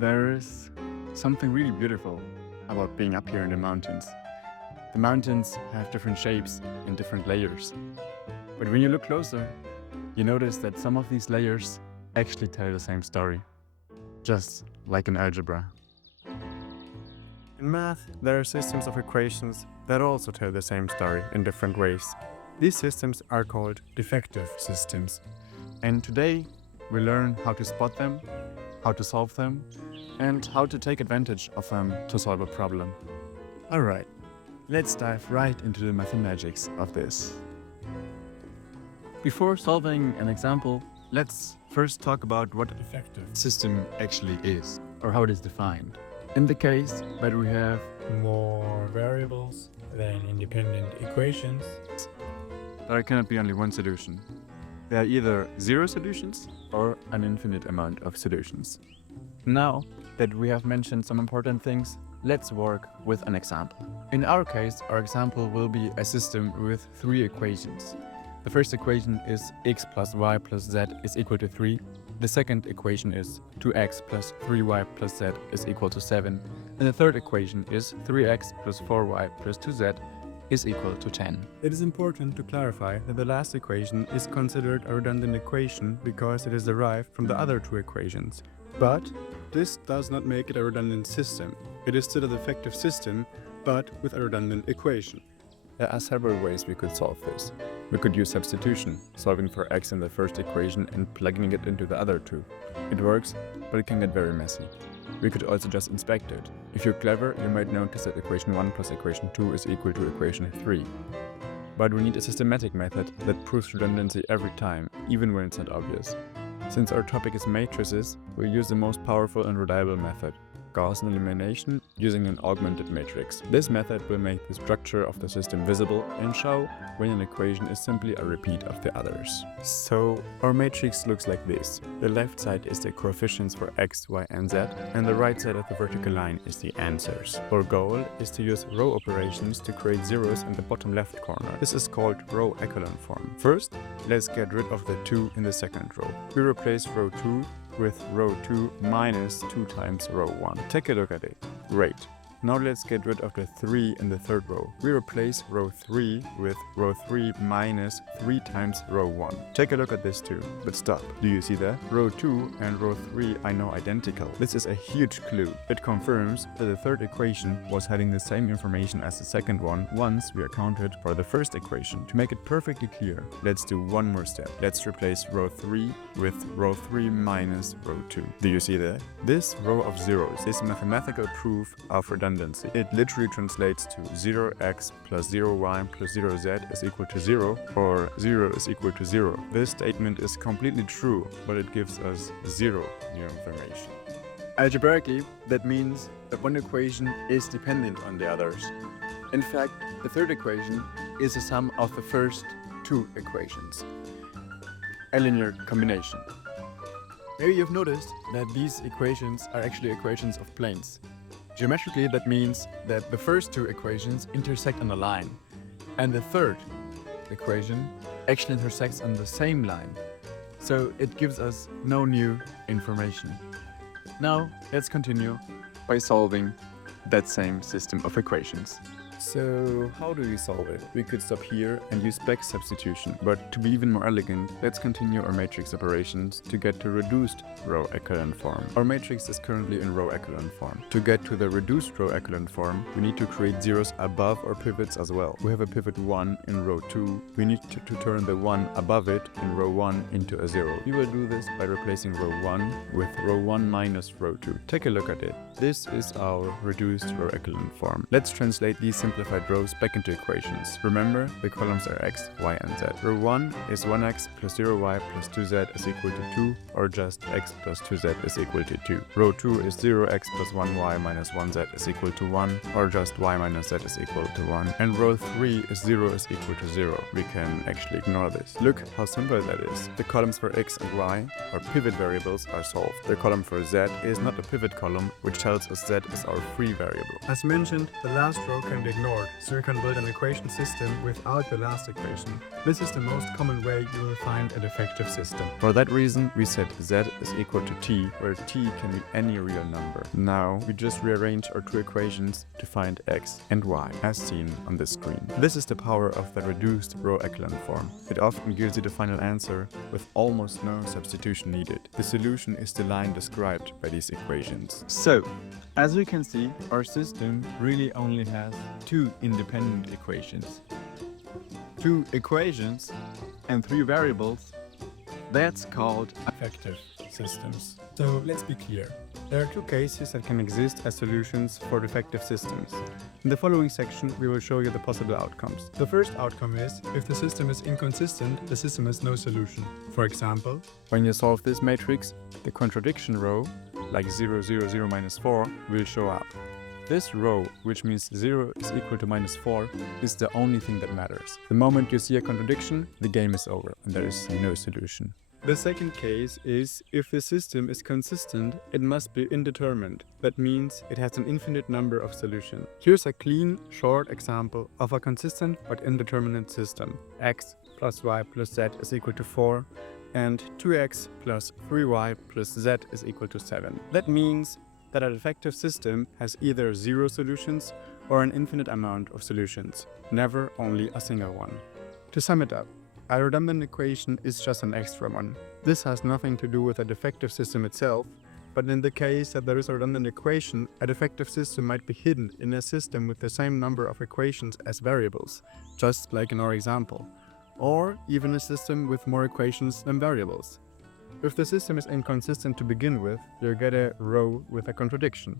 There is something really beautiful about being up here in the mountains. The mountains have different shapes and different layers. But when you look closer, you notice that some of these layers actually tell the same story, just like in algebra. In math, there are systems of equations that also tell the same story in different ways. These systems are called defective systems. And today, we learn how to spot them, how to solve them, and how to take advantage of them to solve a problem. Alright, let's dive right into the mathematics of this. Before solving an example, let's first talk about what a defective system actually is, or how it is defined. In the case that we have more variables than independent equations, there cannot be only one solution. There are either zero solutions or an infinite amount of solutions. Now that we have mentioned some important things, let's work with an example. In our case, our example will be a system with three equations. The first equation is x plus y plus z is equal to 3. The second equation is 2x plus 3y plus z is equal to 7. And the third equation is 3x plus 4y plus 2z is equal to 10. It is important to clarify that the last equation is considered a redundant equation because it is derived from the other two equations. But this does not make it a redundant system. It is still a defective system, but with a redundant equation. There are several ways we could solve this. We could use substitution, solving for x in the first equation and plugging it into the other two. It works, but it can get very messy. We could also just inspect it. If you're clever, you might notice that equation 1 plus equation 2 is equal to equation 3. But we need a systematic method that proves redundancy every time, even when it's not obvious. Since our topic is matrices, we'll use the most powerful and reliable method, Gaussian elimination using an augmented matrix. This method will make the structure of the system visible and show when an equation is simply a repeat of the others. So our matrix looks like this. The left side is the coefficients for x, y, and z, and the right side of the vertical line is the answers. Our goal is to use row operations to create zeros in the bottom left corner. This is called row echelon form. First, let's get rid of the 2 in the second row. We replace row 2 with row 2 minus 2 times row 1. Take a look at it. Great. Now let's get rid of the 3 in the third row. We replace row 3 with row 3 minus 3 times row 1. Take a look at this too, but stop. Do you see that? Row 2 and row 3 are now identical. This is a huge clue. It confirms that the third equation was having the same information as the second one once we accounted for the first equation. To make it perfectly clear, let's do one more step. Let's replace row 3 with row 3 minus row 2. Do you see that? This row of zeros is mathematical proof of redundancy. It literally translates to 0x plus 0y plus 0z is equal to 0, or 0 is equal to 0. This statement is completely true, but it gives us zero new information. Algebraically, that means that one equation is dependent on the others. In fact, the third equation is the sum of the first two equations. A linear combination. Maybe you've noticed that these equations are actually equations of planes. Geometrically, that means that the first two equations intersect on a line, and the third equation actually intersects on the same line. So it gives us no new information. Now, let's continue by solving that same system of equations. So how do we solve it? We could stop here and use back substitution, but to be even more elegant, let's continue our matrix operations to get to reduced row echelon form. Our matrix is currently in row echelon form. To get to the reduced row echelon form, we need to create zeros above our pivots as well. We have a pivot 1 in row 2. We need to turn the 1 above it in row 1 into a 0. We will do this by replacing row 1 with row 1 minus row 2. Take a look at it. This is our reduced row echelon form. Let's translate these simplified rows back into equations. Remember, the columns are x, y, and z. Row 1 is 1x plus 0y plus 2z is equal to 2, or just x plus 2z is equal to 2. Row 2 is 0x plus 1y minus 1z is equal to 1, or just y minus z is equal to 1. And row 3 is 0 is equal to 0. We can actually ignore this. Look how simple that is. The columns for x and y, our pivot variables, are solved. The column for z is not a pivot column, which tells us z is our free variable. As mentioned, the last row can be ignored ignored, so you can build an equation system without the last equation. This is the most common way you will find a defective system. For that reason, we set z is equal to t, where t can be any real number. Now, we just rearrange our two equations to find x and y, as seen on this screen. This is the power of the reduced row echelon form. It often gives you the final answer with almost no substitution needed. The solution is the line described by these equations. So, as we can see, our system really only has two independent equations. Two equations and three variables. That's called Defective systems. So let's be clear. There are two cases that can exist as solutions for defective systems. In the following section, we will show you the possible outcomes. The first outcome is, if the system is inconsistent, the system has no solution. For example, When you solve this matrix, the contradiction row, like 0, 0, 0, minus 4, will show up. This row, which means 0 is equal to minus 4, is the only thing that matters. The moment you see a contradiction, the game is over and there is no solution. The second case is, if the system is consistent, it must be indeterminate. That means it has an infinite number of solutions. Here's a clean, short example of a consistent but indeterminate system. X plus y plus z is equal to 4, and 2x plus 3y plus z is equal to 7. That means that a defective system has either 0 solutions or an infinite amount of solutions, never only a single one. To sum it up, a redundant equation is just an extra one. This has nothing to do with a defective system itself, but in the case that there is a redundant equation, a defective system might be hidden in a system with the same number of equations as variables, just like in our example, or even a system with more equations than variables. If the system is inconsistent to begin with, you get a row with a contradiction.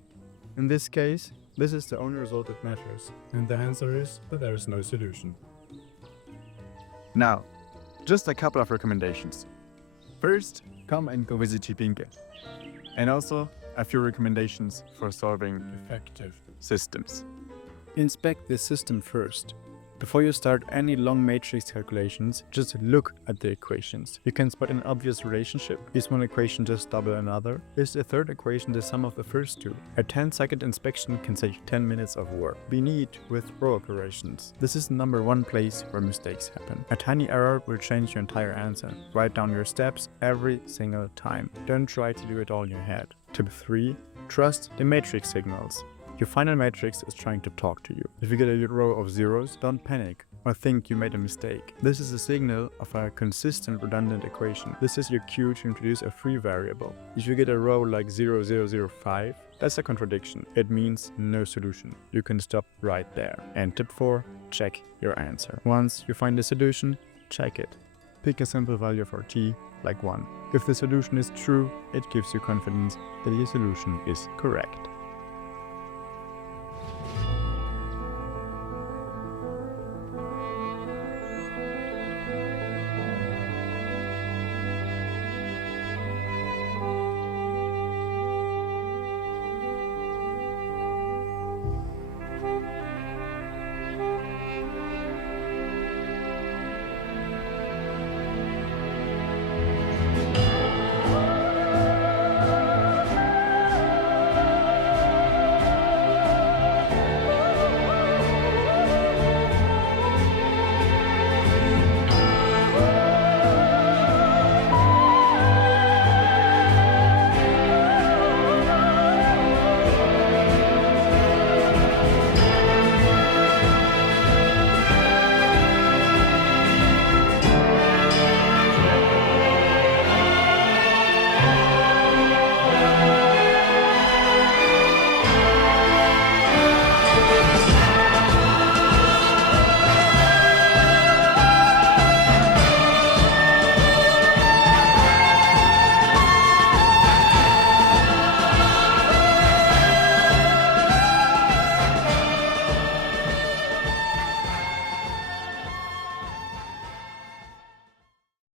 In this case, this is the only result that matters. and the answer is that there is no solution. Now, just a couple of recommendations. First, come and go visit Chipinque. And also, a few recommendations for solving Defective. systems. Inspect the system first. Before you start any long matrix calculations, just look at the equations. You can spot an obvious relationship. Is one equation just double another? Is the third equation the sum of the first two? A 10-second inspection can save 10 minutes of work. Be neat with row operations. This is the number one place where mistakes happen. A tiny error will change your entire answer. Write down your steps every single time. Don't try to do it all in your head. Tip 3. Trust the matrix signals. Your final matrix is trying to talk to you. If you get a row of zeros, don't panic or think you made a mistake. This is a signal of a consistent redundant equation. This is your cue to introduce a free variable. If you get a row like 0005, that's a contradiction. It means no solution. You can stop right there. And tip 4, check your answer. Once you find the solution, check it. Pick a simple value for t, like 1. If the solution is true, it gives you confidence that your solution is correct.